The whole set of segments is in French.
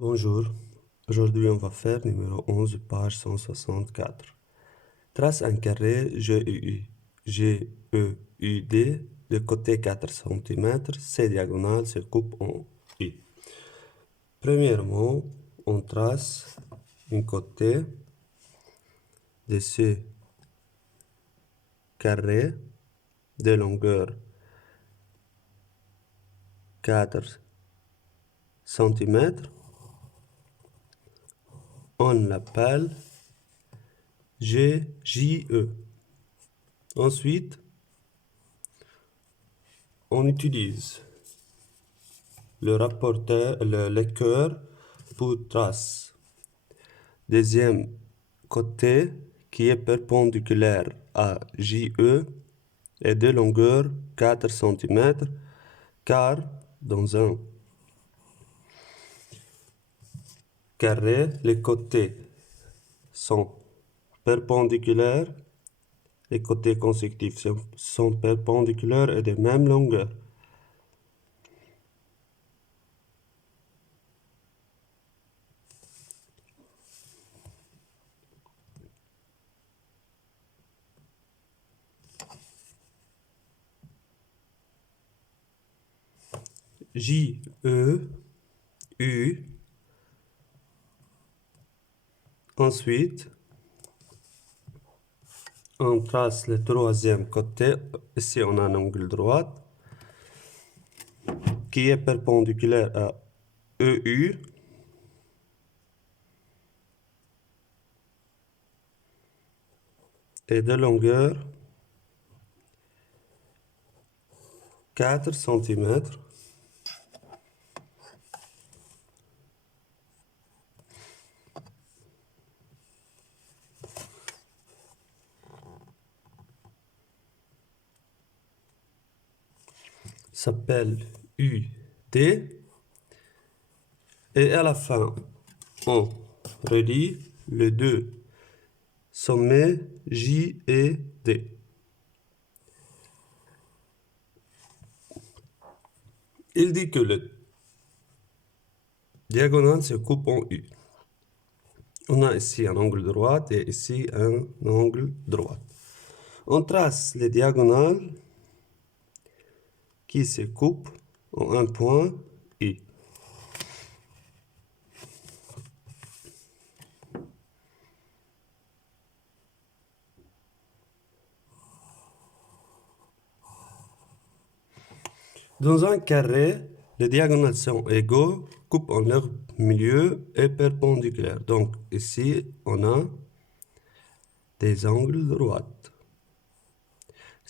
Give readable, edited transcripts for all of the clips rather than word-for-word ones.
Bonjour, aujourd'hui on va faire numéro 11, page 164. Trace un carré GEUD de côté 4 cm, ses diagonales se coupent en I. Premièrement, on trace un côté de ce carré de longueur 4 cm. On l'appelle GJE. Ensuite, on utilise le cœurs pour trace. Deuxième côté qui est perpendiculaire à JE est de longueur 4 cm, car dans un carré, les côtés sont perpendiculaires, les côtés consécutifs sont perpendiculaires et de même longueur. JEU. Ensuite, on trace le troisième côté. Ici, on a un angle droit qui est perpendiculaire à EU. Et de longueur 4 cm. S'appelle UD. Et à la fin, on relie les deux sommets J et D. Il dit que le diagonale se coupe en U. On a ici un angle droit et ici un angle droit. On trace les diagonales qui se coupent en un point I. Dans un carré, les diagonales sont égaux, coupent en leur milieu et perpendiculaires. Donc ici, on a des angles droits.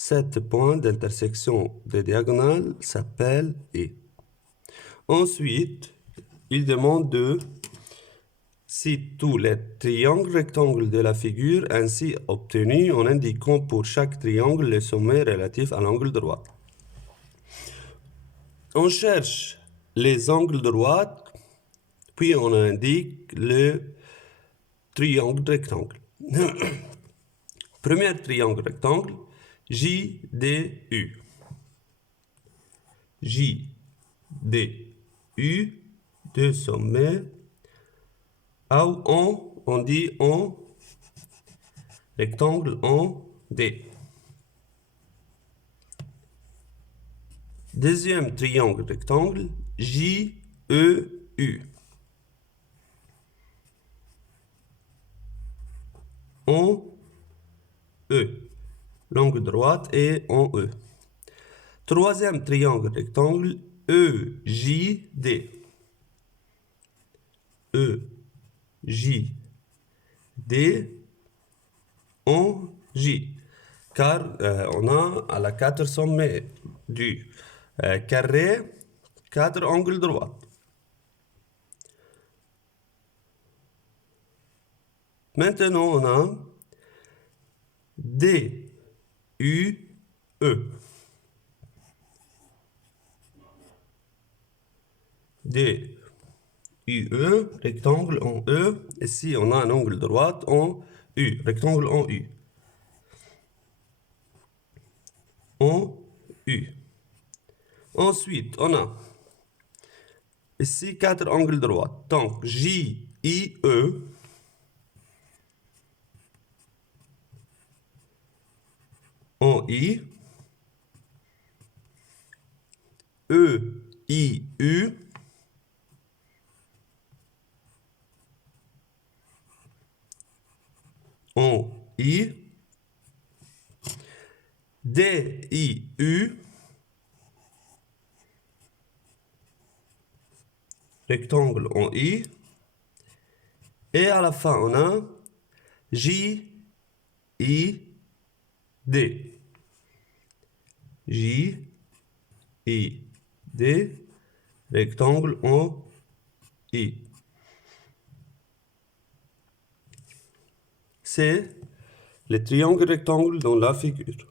Cet point d'intersection des diagonales s'appelle I. Ensuite, il demande si tous les triangles rectangles de la figure ainsi obtenus en indiquant pour chaque triangle les sommets relatifs à l'angle droit. On cherche les angles droits, puis on indique le triangle rectangle. Premier triangle rectangle, JDU. JDU, deux sommets. Ou on dit en rectangle en D. Deuxième triangle rectangle, JEU. En E. L'angle droite est en E. Troisième triangle rectangle, EJD. EJD en J. Car on a à la 4 sommets du carré 4 angles droits. Maintenant, on a DUE. DUE, rectangle en E. Ici, on a un angle droit en U, rectangle en U. En U. Ensuite, on a Ici, 4 angles droits. Donc, J, I, E. En I. E, I, U. En I. D, I, U. Rectangle en I. Et à la fin, on a J, I, D. J, I, D. Rectangle en I. C'est le triangle rectangle dans la figure.